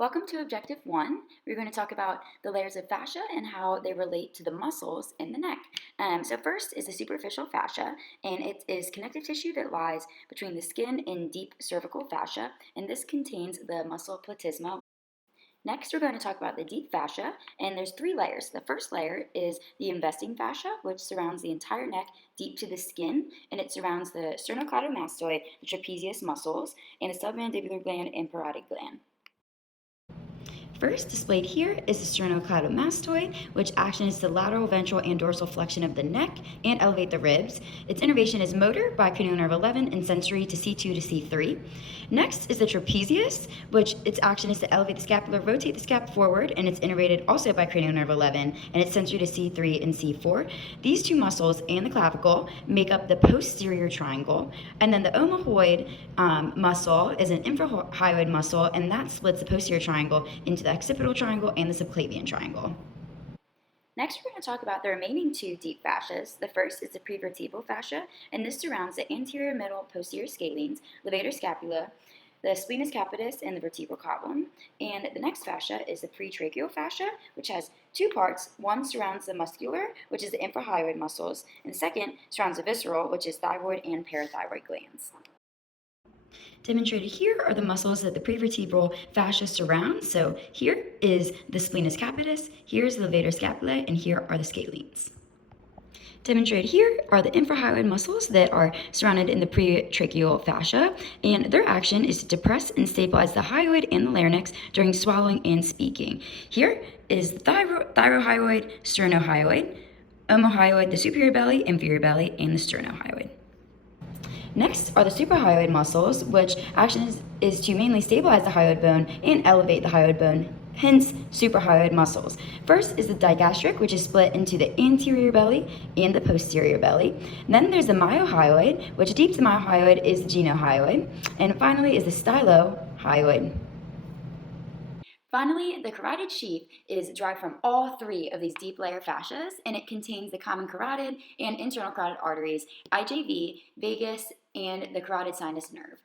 Welcome to Objective 1. We're going to talk about the layers of fascia and how they relate to the muscles in the neck. So first is the superficial fascia, and it is connective tissue that lies between the skin and deep cervical fascia, and this contains the muscle platysma. Next, we're going to talk about the deep fascia, and there's three layers. The first layer is the investing fascia, which surrounds the entire neck deep to the skin, and it surrounds the sternocleidomastoid, the trapezius muscles, and the submandibular gland and parotid gland. First, displayed here is the sternocleidomastoid, which actions the lateral, ventral, and dorsal flexion of the neck and elevate the ribs. Its innervation is motor by cranial nerve 11 and sensory to C2 to C3. Next is the trapezius, which its action is to elevate the scapula, rotate the scap forward, and it's innervated also by cranial nerve 11, and it's sensory to C3 and C4. These two muscles and the clavicle make up the posterior triangle, and then the omohyoid muscle is an infrahyoid muscle, and that splits the posterior triangle into the occipital triangle and the subclavian triangle. Next, we're going to talk about the remaining two deep fascias. The first is the prevertebral fascia, and this surrounds the anterior, middle, posterior scalenes, levator scapula, the splenius capitis, and the vertebral column. And the next fascia is the pretracheal fascia, which has two parts. One surrounds the muscular, which is the infrahyoid muscles, and the second surrounds the visceral, which is thyroid and parathyroid glands. Demonstrated here are the muscles that the prevertebral fascia surrounds. So here is the splenius capitis, here's the levator scapulae, and here are the scalenes. Demonstrated here are the infrahyoid muscles that are surrounded in the pretracheal fascia, and their action is to depress and stabilize the hyoid and the larynx during swallowing and speaking. Here is the thyrohyoid, sternohyoid, omohyoid, the superior belly, inferior belly, and the sternohyoid. Next are the suprahyoid muscles, which action is to mainly stabilize the hyoid bone and elevate the hyoid bone, hence suprahyoid muscles. First is the digastric, which is split into the anterior belly and the posterior belly. Then there's the myohyoid, which deep to the myohyoid is the genohyoid. And finally is the stylohyoid. Finally, the carotid sheath is derived from all three of these deep layer fascias, and it contains the common carotid and internal carotid arteries, IJV, vagus, and the carotid sinus nerve.